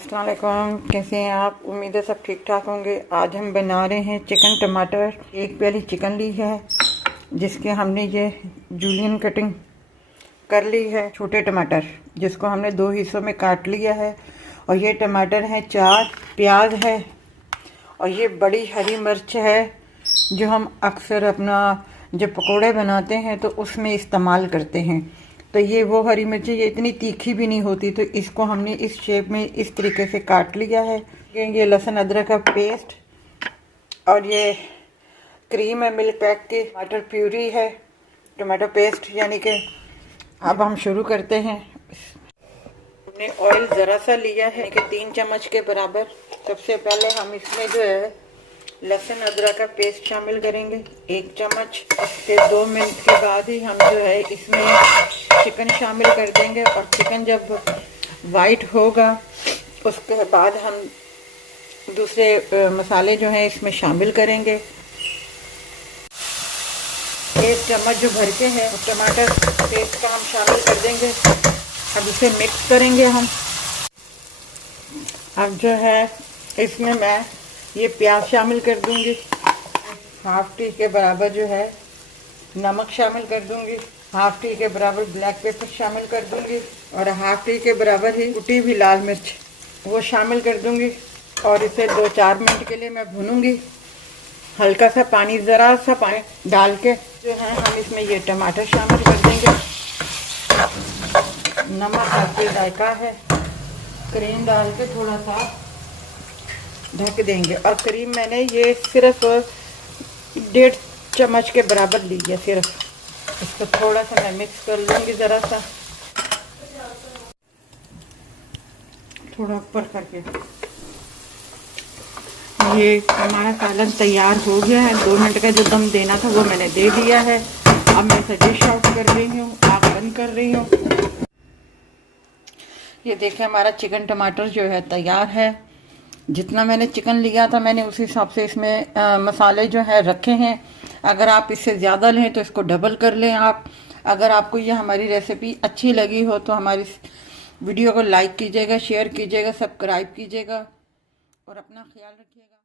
अस्सलाम वालेकुम, कैसे हैं आप। उम्मीद है सब ठीक ठाक होंगे। आज हम बना रहे हैं चिकन टमाटर। एक प्याली चिकन ली है जिसके हमने ये जूलियन कटिंग कर ली है। छोटे टमाटर जिसको हमने 2 हिस्सों में काट लिया है। और ये टमाटर हैं 4, प्याज है और ये बड़ी हरी मिर्च है जो हम अक्सर अपना जब पकोड़े बनाते हैं तो उसमें इस्तेमाल करते हैं। तो ये वो हरी मिर्ची, ये इतनी तीखी भी नहीं होती, तो इसको हमने इस शेप में इस तरीके से काट लिया है। ये लहसुन अदरक का पेस्ट और ये क्रीम है मिल्क पैक की, टमाटर प्यूरी है, टमाटो पेस्ट यानी कि। अब हम शुरू करते हैं। हमने ऑयल ज़रा सा लिया है कि 3 चम्मच के बराबर। सबसे पहले हम इसमें जो है लहसुन अदरक का पेस्ट शामिल करेंगे 1 चम्मच। फिर 2 मिनट के बाद ही हम जो है इसमें चिकन शामिल कर देंगे और चिकन जब वाइट होगा उसके बाद हम दूसरे मसाले जो हैं इसमें शामिल करेंगे। 1 चम्मच जो भर के है टमाटर पेस्ट का हम शामिल कर देंगे। अब इसे मिक्स करेंगे हम। अब जो है इसमें मैं ये प्याज शामिल कर दूंगी। 1/2 टी के बराबर जो है नमक शामिल कर दूंगी। 1/2 टी के बराबर ब्लैक पेपर शामिल कर दूंगी और 1/2 टी के बराबर ही कुटी हुई लाल मिर्च वो शामिल कर दूंगी। और इसे 2-4 मिनट के लिए मैं भूनूंगी। हल्का सा पानी, ज़रा सा पानी डाल के जो है हम इसमें ये टमाटर शामिल कर देंगे। नमक आपके जायका है, क्रीम डाल के थोड़ा सा ढक देंगे। और क्रीम मैंने ये सिर्फ 1.5 चम्मच के बराबर ली है सिर्फ। इसको थोड़ा सा मैं मिक्स कर लूँगी, ज़रा सा थोड़ा ऊपर करके। ये हमारा सालन तैयार हो गया है। 2 मिनट का जो दम देना था वो मैंने दे दिया है। अब मैं इसे डिश आउट कर रही हूँ, आग बंद कर रही हूँ। ये देखिए हमारा चिकन टमाटर जो है तैयार है। जितना मैंने चिकन लिया था मैंने उस हिसाब से इसमें मसाले जो है रखे हैं। अगर आप इससे ज़्यादा लें तो इसको डबल कर लें आप। अगर आपको ये हमारी रेसिपी अच्छी लगी हो तो हमारी वीडियो को लाइक कीजिएगा, शेयर कीजिएगा, सब्सक्राइब कीजिएगा और अपना ख्याल रखिएगा।